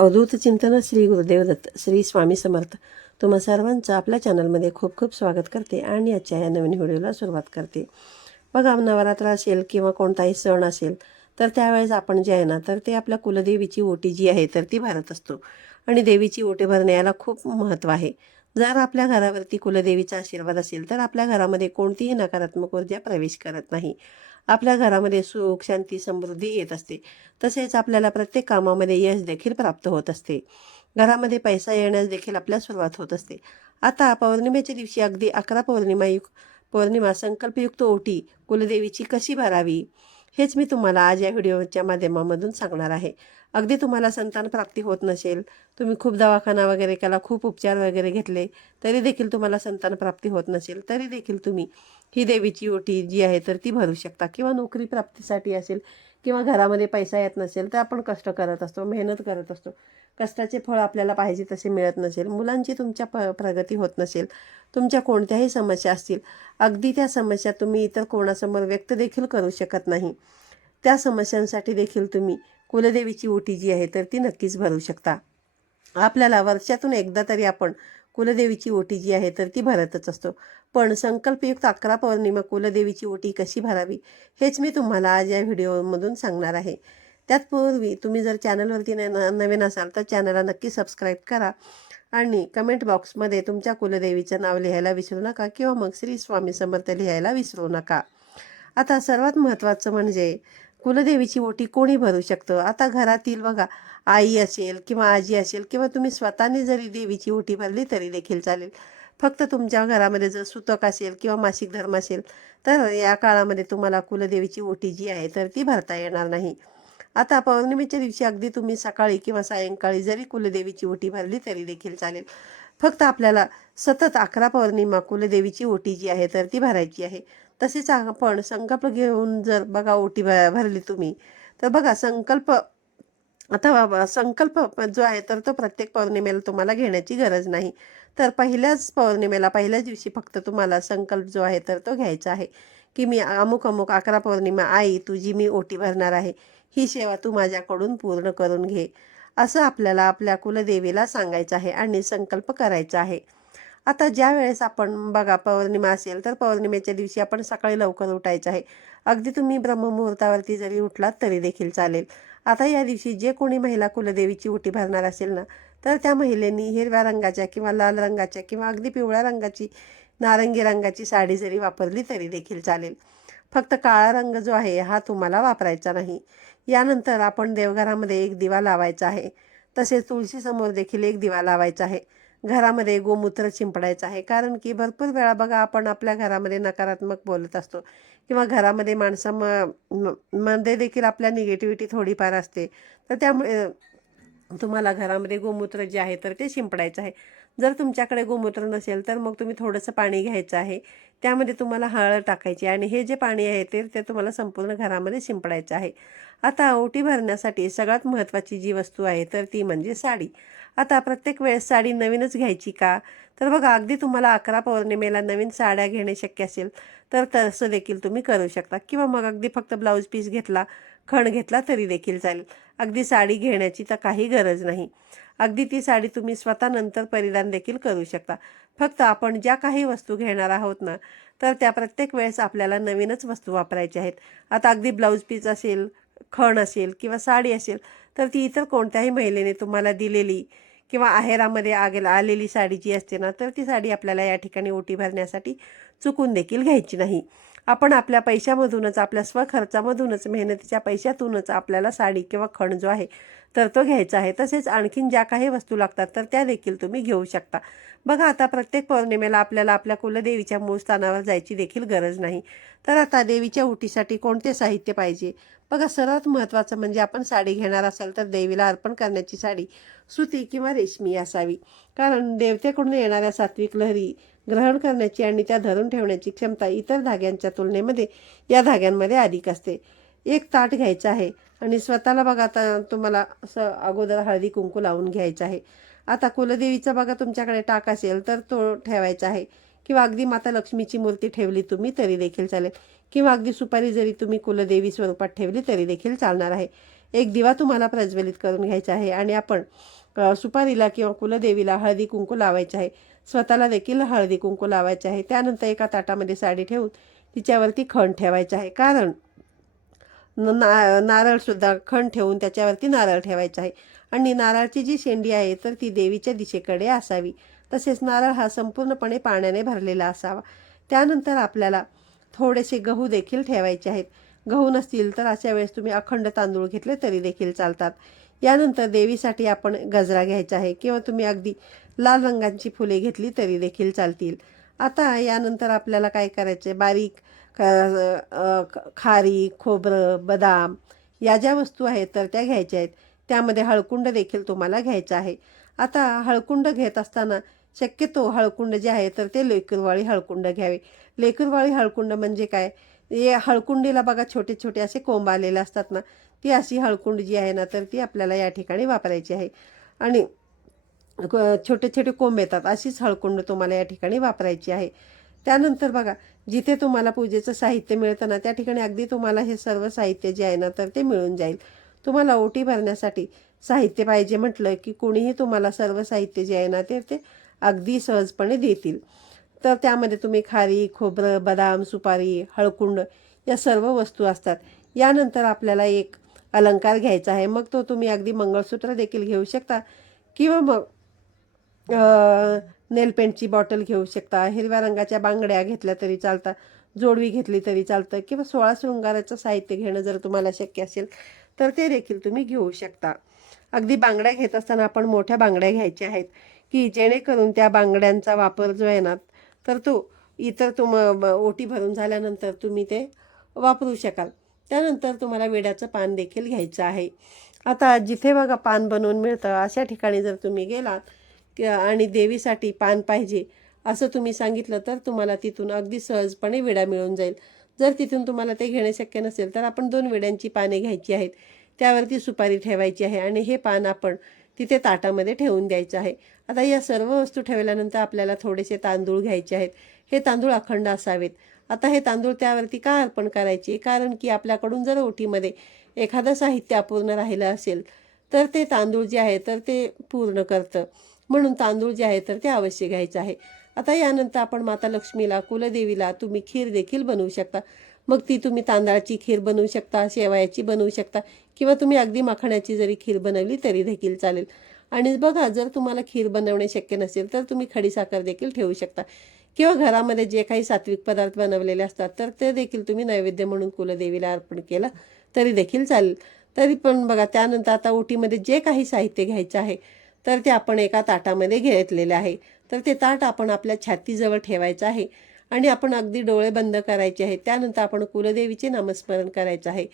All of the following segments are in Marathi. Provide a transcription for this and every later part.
अवधूत चिंतन श्री गुरुदेव दत्त श्री स्वामी समर्थ. तुम्हा सर्वांचं आपल्या चॅनलमध्ये खूप खूप स्वागत करते आणि आजच्या या नवीन व्हिडिओला सुरुवात करते. बघा नवरात्र असेल किंवा कोणताही सण असेल तर त्यावेळेस आपण जे आहे ना तर ते आपल्या कुलदेवीची ओटी जी आहे तर ती भरत असतो. आणि देवीची ओटी भरण्याला खूप महत्त्व आहे. जर आपल्या घरावरती कुलदेवीचा आशीर्वाद असेल तर आपल्या घरामध्ये कोणतीही नकारात्मक ऊर्जा प्रवेश करत नाही. आपल्या घरामध्ये सुख शांती समृद्धी येत असते. तसेच आपल्याला प्रत्येक कामामध्ये यश देखील प्राप्त होत असते. घरामध्ये पैसा येण्यास देखील आपल्या सुरुवात होत असते. आता पौर्णिमेच्या दिवशी अगदी अकरा पौर्णिमा युक पौर्णिमा संकल्पयुक्त ओटी कुलदेवीची कशी भरावी? हेच मी तुम्हाला आज या व्हिडिओच्या माध्यमामधून सांगणार आहे. अगदी तुम्हाला संतान प्राप्ती होत नसेल तुम्ही खूप दवाखाना वगैरे केला खूप उपचार वगैरे घेतले तरी देखील तुम्हाला संतान प्राप्ती होत नसेल तरी देखील तुम्ही ही देवीची ओटी जी आहे तर ती भरू शकता. किंवा नोकरी प्राप्तीसाठी असेल किंवा घरामध्ये पैसा येत नसेल तर आपण कष्ट करत असतो मेहनत करत असतो. कष्टाचे फळ आपल्याला पाहिजे तसे मिळत नसेल मुलांची तुमच्या प प्रगती होत नसेल तुमच्या कोणत्याही समस्या असतील अगदी त्या समस्या तुम्ही इतर कोणासमोर व्यक्त देखील करू शकत नाही. त्या समस्यांसाठी देखील तुम्ही कुलदेवीची ओटी जी आहे तर ती नक्कीच भरू शकता. आपल्याला वर्षातून एकदा तरी आपण कुलदेवीची ओटी जी आहे तर ती भरतच असतो. पण संकल्पयुक्त अकरा पौर्णिमा कुलदेवीची ओटी कशी भरावी हेच मी तुम्हाला आज या व्हिडिओमधून सांगणार आहे. त्याचपूर्वी तुम्ही जर चॅनलवरती न नवीन असाल तर चॅनलला नक्की सबस्क्राईब करा आणि कमेंट बॉक्समध्ये तुमच्या कुलदेवीचं नाव लिहायला विसरू नका किंवा मग श्री स्वामी समर्थ लिहायला विसरू नका. आता सर्वात महत्त्वाचं म्हणजे कुलदेवीची ओटी कोणी भरू शकतं? आता घरातील बघा आई असेल किंवा आजी असेल किंवा तुम्ही स्वतःने जरी देवीची ओटी भरली तरी देखील चालेल. फक्त तुमच्या घरामध्ये जर सुतक असेल किंवा मासिक धर्म असेल तर या काळामध्ये तुम्हाला कुलदेवीची ओटी जी आहे तर ती भरता येणार नाही. आता पौर्णिमेच्या दिवशी अगदी तुम्ही सकाळी किंवा सायंकाळी जरी कुलदेवीची ओटी भरली तरी देखील चालेल. फक्त आपल्याला सतत अकरा पौर्णिमा कुलदेवीची ओटी जी आहे तर ती भरायची आहे. तसेच आपण संकल्प घेऊन जर बघा ओटी भ भरली तुम्ही तर बघा संकल्प आता संकल्प जो आहे तर तो प्रत्येक पौर्णिमेला तुम्हाला घेण्याची गरज नाही. तर पहिल्याच पौर्णिमेला पहिल्याच दिवशी फक्त तुम्हाला संकल्प जो आहे तर तो घ्यायचा आहे. की मी अमुक अमुक अकरा पौर्णिमा आई तुझी मी ओटी भरणार आहे ही सेवा तू माझ्याकडून पूर्ण करून घे. असं आपल्याला आपल्या कुलदेवीला सांगायचं आहे आणि संकल्प करायचा आहे. आता ज्या वेळेस आपण बघा पौर्णिमा असेल तर पौर्णिमेच्या दिवशी आपण सकाळी लवकर उठायचं आहे. अगदी तुम्ही ब्रह्ममुहूर्तावरती जरी उठलात तरी देखील चालेल. आता या दिवशी जे कोणी महिला कुलदेवीची उटी भरणार असेल ना तर त्या महिलेनी हिरव्या रंगाच्या किंवा लाल रंगाच्या किंवा अगदी पिवळ्या रंगाची नारंगी रंगाची साडी जरी वापरली तरी देखील चालेल. फक्त काळा रंग जो आहे हा तुम्हाला वापरायचा नाही. यानंतर आपण देवघरामध्ये एक दिवा लावायचा आहे. तसेच तुळशीसमोर देखील एक दिवा लावायचा आहे. घरामध्ये गोमूत्र शिंपडायचं आहे. कारण की भरपूर वेळा बघा आपण आपल्या घरामध्ये नकारात्मक बोलत असतो. किंवा घरामध्ये माणसं मध्ये देखील आपल्या निगेटिव्हिटी थोडीफार असते. तर त्यामुळे तुम्हाला घरामध्ये गोमूत्र जे आहे तर ते शिंपडायचं आहे. जर तुमच्याकडे गोमूत्र नसेल तर मग तुम्ही थोडंसं पाणी घ्यायचं आहे. त्यामध्ये तुम्हाला हळद टाकायची आणि हे जे पाणी आहे ते ते तुम्हाला संपूर्ण घरामध्ये शिंपडायचं आहे. आता ओटी भरण्यासाठी सगळ्यात महत्त्वाची जी वस्तू आहे तर ती म्हणजे साडी. आता प्रत्येक वेळेस साडी नवीनच घ्यायची का? तर बघा अगदी तुम्हाला अकरा पौर्णिमेला नवीन साड्या घेणे शक्य असेल तर तसं देखील तुम्ही करू शकता. किंवा मग अगदी फक्त ब्लाऊज पीस घेतला खण घेतला तरी देखील चालेल. अगदी साडी घेण्याची तर काही गरज नाही. अगदी ती साडी तुम्ही स्वतः नंतर परिधान देखील करू शकता. फक्त आपण ज्या काही वस्तू घेणार आहोत ना तर त्या प्रत्येक वेळेस आपल्याला नवीनच वस्तू वापरायच्या आहेत. आता अगदी ब्लाऊज पीस असेल खण असेल किंवा साडी असेल तर ती इतर कोणत्याही महिलेने तुम्हाला दिलेली किंवा आहेरामध्ये आगे आलेली साडी जी असते ना तर ती साडी आपल्याला या ठिकाणी ओटी भरण्यासाठी चुकून देखील घ्यायची नाही. आपण आपल्या पैशामधूनच आपल्या स्वखर्चामधूनच मेहनतीच्या पैशातूनच आपल्याला साडी किंवा खण जो आहे तर तो घ्यायचा आहे. तसेच आणखीन ज्या काही वस्तू लागतात तर त्या देखील तुम्ही घेऊ शकता. बघा आता प्रत्येक पौर्णिमेला आपल्याला आपल्या कुलदेवीच्या मूळ स्थानावर जायची देखील गरज नाही. तर आता देवीच्या ओटीसाठी कोणते साहित्य पाहिजे? बघा सर्वात महत्त्वाचं म्हणजे आपण साडी घेणार असाल तर देवीला अर्पण करण्याची साडी सुती किंवा रेशमी असावी. कारण देवतेकडून येणाऱ्या सात्विक लहरी ग्रहण करण्याची आणि त्या धरून ठेवण्याची क्षमता इतर धाग्यांच्या तुलनेमध्ये या धाग्यांमध्ये अधिक असते. एक ताट घ्यायचं आहे. आणि स्वतःला बघा आता तुम्हाला असं अगोदर हळदी कुंकू लावून घ्यायचं आहे. आता कुलदेवीचा बघा तुमच्याकडे टाक असेल तर तो ठेवायचा आहे. किंवा अगदी माता लक्ष्मीची मूर्ती ठेवली तुम्ही तरी देखील चालेल. किंवा अगदी सुपारी जरी तुम्ही कुलदेवी स्वरूपात ठेवली तरी देखील चालणार आहे. एक दिवा तुम्हाला प्रज्वलित करून घ्यायचा आहे आणि आपण सुपारीला किंवा कुलदेवीला हळदी कुंकू लावायचे आहे. स्वतःला देखील हळदी कुंकू लावायचे आहे. त्यानंतर एका ताटामध्ये साडी ठेवून तिच्यावरती खण ठेवायचा आहे. कारण ना नारळसुद्धा खण ठेवून त्याच्यावरती नारळ ठेवायचा आहे. आणि नारळाची जी शेंडी आहे तर ती देवीच्या दिशेकडे असावी. तसेच नारळ हा संपूर्णपणे पाण्याने भरलेला असावा. त्यानंतर आपल्याला थोडेसे गहू देखील ठेवायचे आहेत. गहू नसतील तर अशा वेळेस तुम्ही अखंड तांदूळ घेतले तरी देखील चालतात. यानंतर देवीसाठी आपण गजरा घ्यायचा आहे किंवा तुम्ही अगदी लाल रंगांची फुले घेतली तरी देखील चालतील. आता यानंतर आपल्याला काय करायचे बारीक क- खारी खोबरं बदाम या ज्या वस्तू आहेत तर त्या घ्यायच्या आहेत. त्यामध्ये हळकुंड देखील तुम्हाला घ्यायचं आहे. आता हळकुंड घेत असताना शक्यतो हळकुंड जे आहे तर ते लेकरवाळी हळकुंड घ्यावे. लेकरवाळी हळकुंड म्हणजे काय? हे हळकुंडीला बघा छोटे छोटे असे कोंब आलेले असतात ना ती अशी हळकुंड जी आहे ना तर ती आपल्याला या ठिकाणी वापरायची आहे. आणि छोटे छोटे कोंब येतात अशीच हळकुंड तुम्हाला या ठिकाणी वापरायची आहे. त्यानंतर बघा जिथे तुम्हाला पूजेचं साहित्य मिळतं ना त्या ठिकाणी अगदी तुम्हाला हे सर्व साहित्य जे आहे ना तर ते मिळून जाईल. तुम्हाला ओटी भरण्यासाठी साहित्य पाहिजे म्हटलं की कोणीही तुम्हाला सर्व साहित्य जे आहे ना ते ते अगदी सहजपणे देतील. तर त्यामध्ये तुम्ही खारी खोबरं बदाम सुपारी हळकुंड या सर्व वस्तू असतात. यानंतर आपल्याला एक अलंकार घ्यायचा आहे. मग तो तुम्ही अगदी मंगळसूत्र देखील घेऊ शकता. किंवा मग नेलपेंटची बॉटल घेऊ शकता हिरव्या रंगाच्या बांगड्या घेतल्या तरी चालतात जोडवी घेतली तरी चालतं किंवा सोळा शृंगाराचं साहित्य घेणं जर तुम्हाला शक्य असेल तर ते देखील तुम्ही घेऊ शकता. अगदी बांगड्या घेत असताना आपण मोठ्या बांगड्या घ्यायच्या आहेत की जेणेकरून त्या बांगड्यांचा वापर जो आहे ना तर तो इतर तुम ब- ओटी भरून झाल्यानंतर तुम्ही ते वापरू शकाल. त्यानंतर तुम्हाला विड्याचं पान देखील घ्यायचं आहे. आता जिथे बघा पान बनवून मिळतं अशा ठिकाणी जर तुम्ही गेलात आणि देवीसाठी पान पाहिजे असं तुम्ही सांगितलं तर तुम्हाला तिथून अगदी सहजपणे विडा मिळून जाईल. जर तिथून तुम्हाला ते घेणे शक्य नसेल तर आपण दोन विड्यांची पाने घ्यायची आहेत. त्यावरती सुपारी ठेवायची आहे आणि हे पान आपण तिथे ताटामध्ये ठेवून द्यायचं आहे. आता या सर्व वस्तू ठेवल्यानंतर आपल्याला थोडेसे तांदूळ घ्यायचे आहेत. हे तांदूळ अखंड असावेत. आता हे तांदूळ त्यावरती का अर्पण करायचे? कारण की आपल्याकडून जर ओटीमध्ये एखादं साहित्य अपूर्ण राहिलं असेल तर ते तांदूळ जे आहे तर ते पूर्ण करतं. म्हणून तांदूळ जे आहे तर ते अवश्य घ्यायचं आहे. आता यानंतर आपण माता लक्ष्मीला कुलदेवीला तुम्ही खीर देखील बनवू शकता. मग ती तुम्ही तांदळाची खीर बनवू शकता शेवयाची बनवू शकता किंवा तुम्ही अगदी माखण्याची जरी खीर बनवली तरी देखील चालेल. आणि बघा जर तुम्हाला खीर बनवणे शक्य नसेल तर तुम्ही खडीसाखर देखील ठेवू शकता. किंवा घरामध्ये जे काही सात्विक पदार्थ बनवलेले असतात तर ते देखील तुम्ही नैवेद्य म्हणून कुलदेवीला अर्पण केलं तरी देखील चालेल. तरी पण बघा त्यानंतर आता ओटीमध्ये जे काही साहित्य घ्यायचं आहे तर ते आपण एका ताटामध्ये घेतलेलं आहे. तर ते ताट आपण आपल्या छातीजवळ ठेवायचं आहे आणि आपण अगदी डोळे बंद करायचे आहेत. त्यानंतर आपण कुलदेवीचे नामस्मरण करायचं आहे.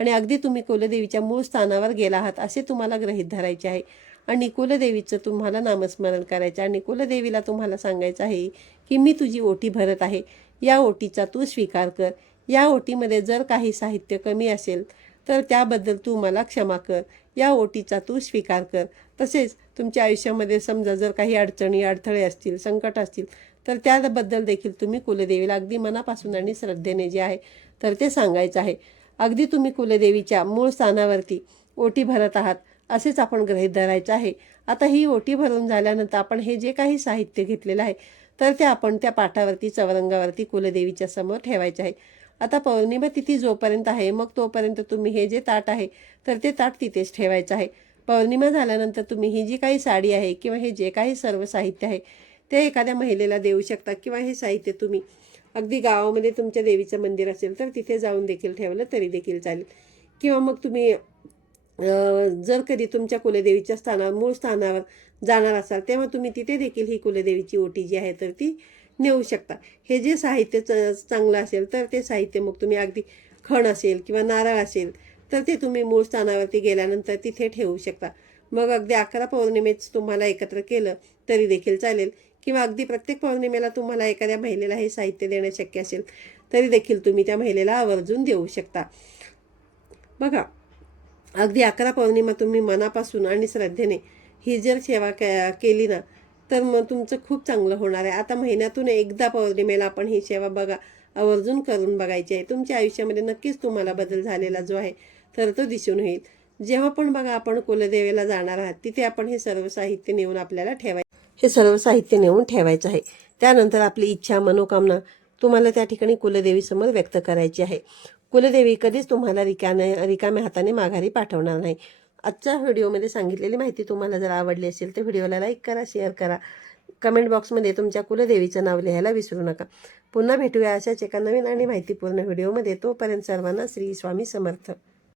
आणि अगदी तुम्ही कुलदेवीच्या मूळ स्थानावर गेला आहात असे तुम्हाला ग्रहित धरायचे आहे. आणि कुलदेवीचं तुम्हाला नामस्मरण करायचं आणि कुलदेवीला तुम्हाला सांगायचं आहे की मी तुझी ओटी भरत आहे. या ओटीचा तू स्वीकार कर. या ओटीमध्ये जर काही साहित्य कमी असेल तर त्याबद्दल तू मला क्षमा कर. या ओटीचा तू स्वीकार कर. तसेच तुमच्या आयुष्यामध्ये समजा जर काही अडचणी अडथळे असतील संकट असतील तर त्याबद्दल देखील तुम्ही कुलदेवीला अगदी मनापासून आणि श्रद्धेने जे आहे तर ते सांगायचं आहे. अगदी तुम्ही कुलदेवीच्या मूळ स्थानावरती ओटी भरत आहात असेच आपण गृहीत धरायचं आहे. आता ही ओटी भरून झाल्यानंतर आपण हे जे काही साहित्य घेतलेलं आहे तर ते आपण त्या पाठावरती चौरंगावरती कुलदेवीच्या समोर ठेवायचे आहे. आता पौर्णिमा तिथी जोपर्यंत आहे मग तोपर्यंत तुम्ही हे जे ताट आहे तर ते ताट तिथेच ठेवायचं आहे. पौर्णिमा झाल्यानंतर तुम्ही ही जी काही साडी आहे किंवा हे जे काही सर्व साहित्य आहे ते एखाद्या महिलेला देऊ शकता किंवा हे साहित्य तुम्ही अगदी गावामध्ये तुमच्या देवीचं मंदिर असेल तर तिथे जाऊन देखील ठेवलं तरी देखील चालेल. किंवा मग तुम्ही जर कधी तुमच्या कुलदेवीच्या स्थानावर मूळ स्थानावर जाणार असाल तेव्हा तुम्ही तिथे देखील ही कुलदेवीची ओटी जी आहे तर ती नेऊ शकता. हे जे साहित्य च चांगलं असेल तर ते साहित्य मग तुम्ही अगदी खण असेल किंवा नारळ असेल तर ते तुम्ही मूळ स्थानावरती गेल्यानंतर तिथे ठेवू शकता. मग अगदी अकरा पौर्णिमेच तुम्हाला एकत्र केलं तरी देखील चालेल किंवा अगदी प्रत्येक पौर्णिमेला तुम्हाला एखाद्या महिलेला हे साहित्य देणं शक्य असेल तरी देखील तुम्ही त्या महिलेला आवर्जून देऊ शकता. बघा अगदी अकरा पौर्णिमा तुम्ही मनापासून आणि श्रद्धेने ही जर सेवा के केली ना तर मग तुमचं खूप चांगलं होणार आहे. आता महिन्यातून एकदा पौर्णिमेला आपण ही सेवा बघा आवर्जून करून बघायची आहे. तुमच्या आयुष्यामध्ये नक्कीच तुम्हाला बदल झालेला जो आहे तर तो दिसून होईल जेव्हा पण बघा आपण कुलदेवीला जाणार आहात तिथे आपण हे सर्व साहित्य नेऊन आपल्याला ठेवाय हे सर्व साहित्य नेऊन ठेवायचं आहे. त्यानंतर आपली इच्छा मनोकामना तुम्हाला त्या ठिकाणी कुलदेवीसमोर व्यक्त करायची आहे. कुलदेवी कधीच तुम्हाला रिकाने रिकाम्या हाताने माघारी पाठवणार नाही. आजच्या व्हिडिओमध्ये सांगितलेली माहिती तुम्हाला जर आवडली असेल तर व्हिडिओला लाईक करा शेअर करा. कमेंट बॉक्समध्ये तुमच्या कुलदेवीचं नाव लिहायला विसरू नका. पुन्हा भेटूया अशाच एका नवीन आणि माहितीपूर्ण व्हिडिओमध्ये. तोपर्यंत सर्वांना श्री स्वामी समर्थ.